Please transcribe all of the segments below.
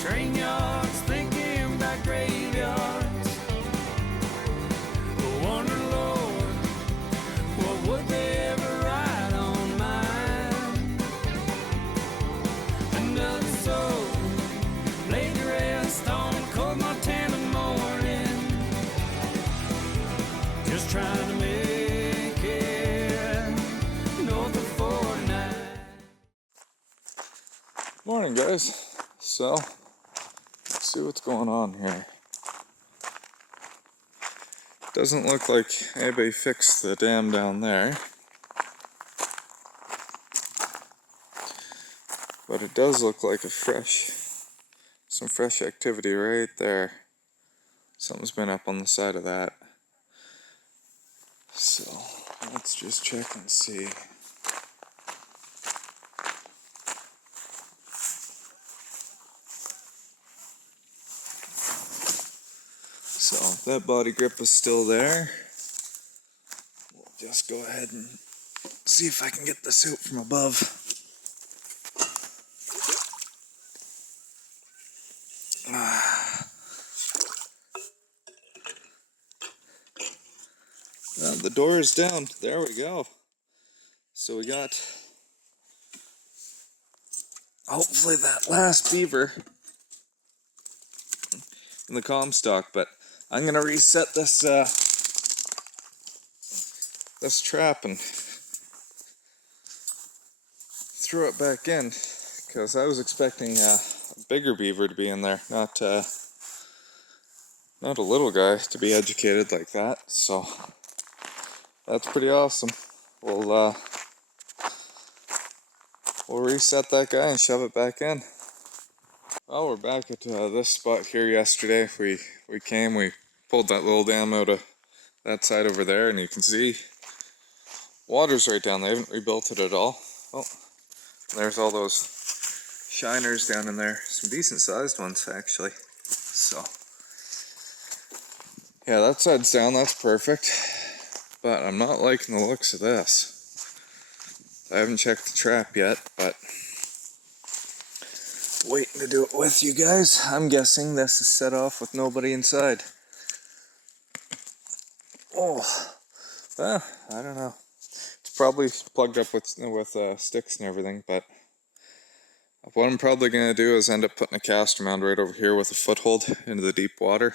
train yards, thinking about graveyards. I wonder, Lord, what would they ever write on mine? Another soul laid to rest on a cold Montana morning, just trying to make it north of 49. Morning, guys. So, let's see what's going on here. Doesn't look like anybody fixed the dam down there, but it does look like some fresh activity right there. Something's been up on the side of that. So, let's just check and see. So, that body grip is still there. We'll just go ahead and see if I can get this out from above. The door is down. There we go. So we got, hopefully, that last beaver in the Comstock, but I'm gonna reset this this trap and throw it back in, because I was expecting a bigger beaver to be in there, not a little guy to be educated like that. So that's pretty awesome. We'll reset that guy and shove it back in. Well, we're back at this spot here. Yesterday we pulled that little dam out of that side over there, and you can see water's right down. They haven't rebuilt it at all. Oh, there's all those shiners down in there. Some decent sized ones, actually. So yeah, that side's down. That's perfect. But I'm not liking the looks of this. I haven't checked the trap yet, but waiting to do it with you guys. I'm guessing this is set off with nobody inside. Oh, well, I don't know. It's probably plugged up with sticks and everything, but what I'm probably going to do is end up putting a caster mound right over here with a foothold into the deep water.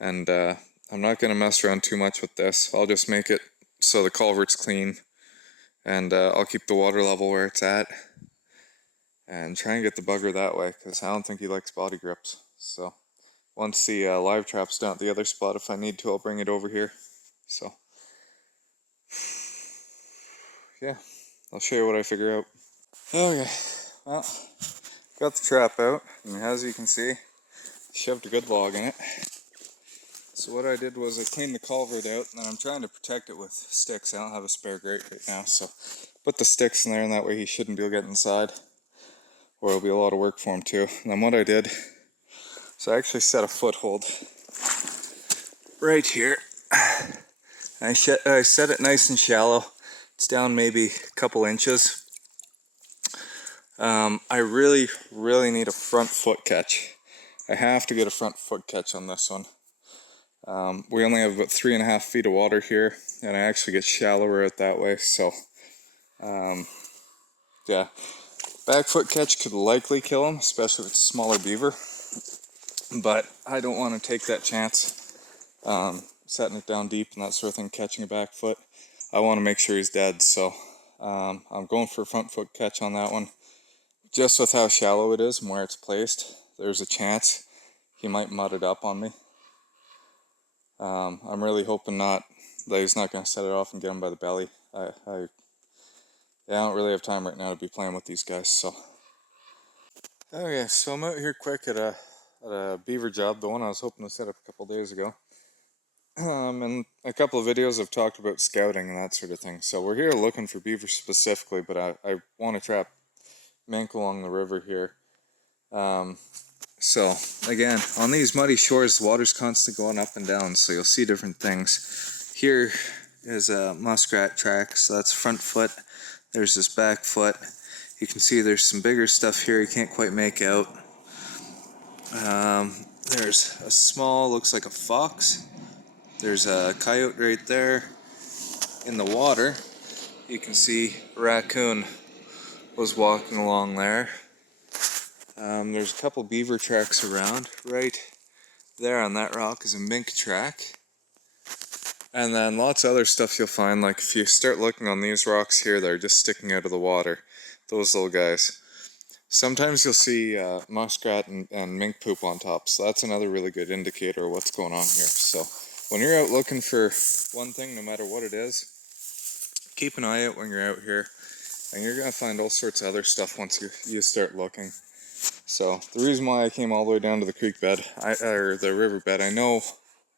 And I'm not going to mess around too much with this. I'll just make it so the culvert's clean, and I'll keep the water level where it's at and try and get the bugger that way, because I don't think he likes body grips. So once the live trap's down at the other spot, if I need to, I'll bring it over here. So yeah, I'll show you what I figure out. Okay, well, got the trap out, and as you can see, shoved a good log in it. So what I did was I cleaned the culvert out, and then I'm trying to protect it with sticks. I don't have a spare grate right now, so put the sticks in there, and that way he shouldn't be able to get inside, or it'll be a lot of work for him too. And then what I did, so I actually set a foothold right here. I set it nice and shallow. It's down maybe a couple inches. I really need a front foot catch. I have to get a front foot catch on this one. We only have about 3.5 feet of water here, and I actually get shallower out that way, so yeah, back foot catch could likely kill him, especially if it's a smaller beaver, but I don't want to take that chance, setting it down deep and that sort of thing, catching a back foot. I want to make sure he's dead, so I'm going for a front foot catch on that one. Just with how shallow it is and where it's placed, there's a chance he might mud it up on me. I'm really hoping that he's not going to set it off and get him by the belly. I don't really have time right now to be playing with these guys, so. Okay, so I'm out here quick at a beaver job, the one I was hoping to set up a couple days ago. And a couple of videos I've talked about scouting and that sort of thing. So we're here looking for beaver specifically, but I want to trap mink along the river here. So again, on these muddy shores, the water's constantly going up and down, so you'll see different things. Here is a muskrat track, so that's front foot. There's this back foot. You can see there's some bigger stuff here you can't quite make out. There's a small, looks like a fox. There's a coyote right there. In the water, you can see a raccoon was walking along there. There's a couple beaver tracks around. Right there on that rock is a mink track. And then lots of other stuff you'll find, like if you start looking on these rocks here, they're just sticking out of the water. Those little guys. Sometimes you'll see muskrat and mink poop on top, so that's another really good indicator of what's going on here. So when you're out looking for one thing, no matter what it is, keep an eye out when you're out here, and you're going to find all sorts of other stuff once you start looking. So the reason why I came all the way down to the creek bed, or the river bed, I know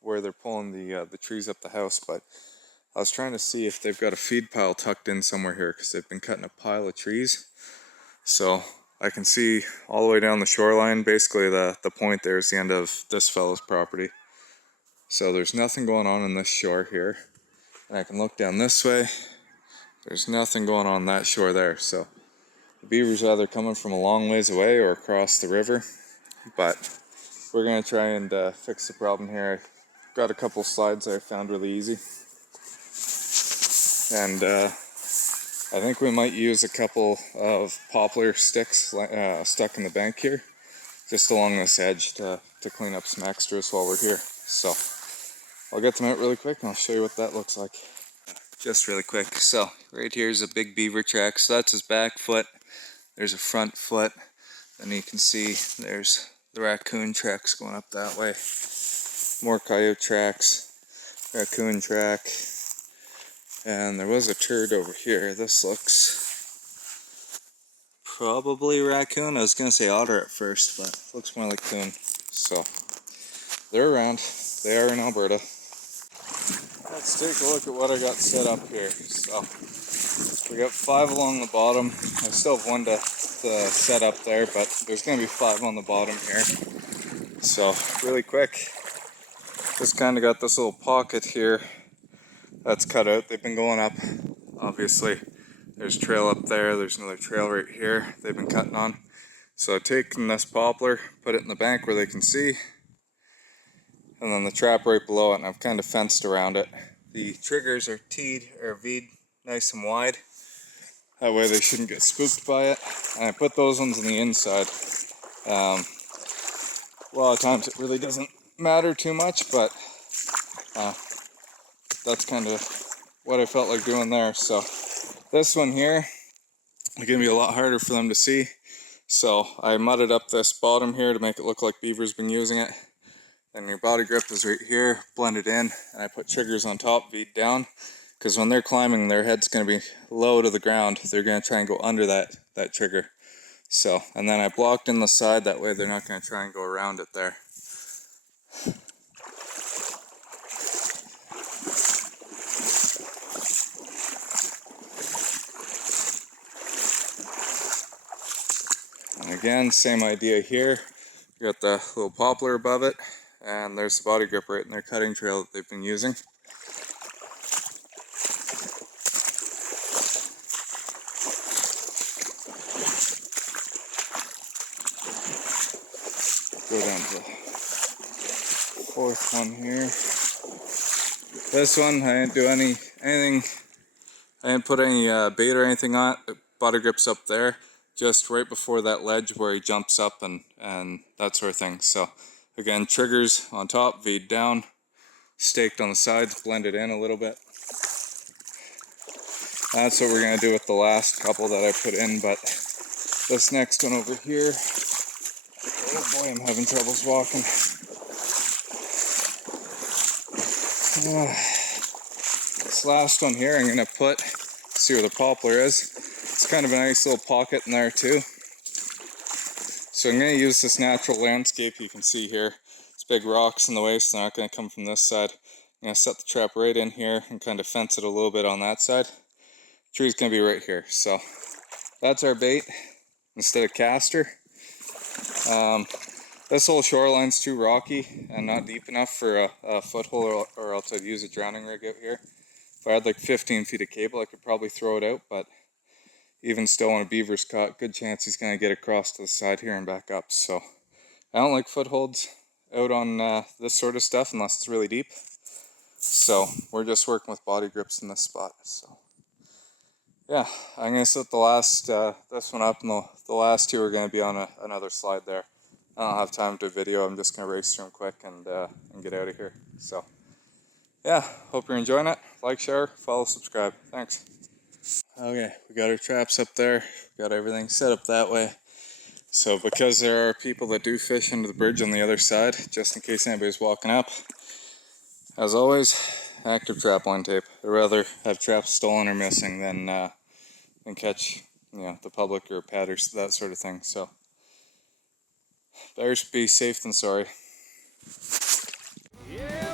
where they're pulling the trees up the house, but I was trying to see if they've got a feed pile tucked in somewhere here, because they've been cutting a pile of trees. So I can see all the way down the shoreline. Basically the point there is the end of this fellow's property. So there's nothing going on in this shore here. And I can look down this way. There's nothing going on that shore there. So the beavers are either coming from a long ways away or across the river. But we're going to try and fix the problem here. I got a couple slides that I found really easy. And I think we might use a couple of poplar sticks stuck in the bank here, just along this edge to clean up some extras while we're here. So I'll get them out really quick and I'll show you what that looks like. Just really quick. So right here is a big beaver track. So that's his back foot. There's a front foot. Then you can see there's the raccoon tracks going up that way. More coyote tracks, raccoon track. And there was a turd over here. This looks probably raccoon. I was going to say otter at first, but it looks more like coon. So they're around. They are in Alberta. Let's take a look at what I got set up here. So we got 5 along the bottom. I still have one to set up there, but there's going to be 5 on the bottom here. So really quick, just kind of got this little pocket here that's cut out. They've been going up, obviously. There's a trail up there, there's another trail right here they've been cutting on. So I've taken this poplar, put it in the bank where they can see, and then the trap right below it, and I've kind of fenced around it. The triggers are T'd or V'd nice and wide, that way they shouldn't get spooked by it. And I put those ones on the inside. A lot of times it really doesn't matter too much, but that's kind of what I felt like doing there. So this one here is going to be a lot harder for them to see. So I mudded up this bottom here to make it look like Beaver's been using it. And your body grip is right here, blended in. And I put triggers on top, V'd down. Because when they're climbing, their head's going to be low to the ground. They're going to try and go under that trigger. So, and then I blocked in the side, that way they're not going to try and go around it there. And again, same idea here. You got the little poplar above it, and there's the body grip right in their cutting trail that they've been using. Go down to the 4th one here. This one, I didn't do anything. I didn't put any bait or anything on it. The body grip's up there, just right before that ledge where he jumps up and that sort of thing. So again, triggers on top, V'd down, staked on the sides, blended in a little bit. That's what we're going to do with the last couple that I put in, but this next one over here, oh boy, I'm having troubles walking. This last one here I'm going to put, see where the poplar is. It's kind of a nice little pocket in there too. So I'm going to use this natural landscape you can see here. It's big rocks in the way, so they're not going to come from this side. I'm going to set the trap right in here and kind of fence it a little bit on that side. The tree's going to be right here. So that's our bait instead of castor. This whole shoreline's too rocky and not deep enough for a foothold, or else I'd use a drowning rig out here. If I had like 15 feet of cable, I could probably throw it out, but even still when a beaver's caught, good chance he's going to get across to the side here and back up. So I don't like footholds out on this sort of stuff unless it's really deep. So we're just working with body grips in this spot. So yeah, I'm going to set the last, this one up, and the last two are going to be on another slide there. I don't have time to video, I'm just going to race through them quick and get out of here. So yeah, hope you're enjoying it. Like, share, follow, subscribe. Thanks. Okay, we got our traps up there, got everything set up that way. So because there are people that do fish into the bridge on the other side, just in case anybody's walking up, as always, active trap line tape. I'd rather have traps stolen or missing than catch, the public or padders, that sort of thing. So better be safe than sorry. Yeah.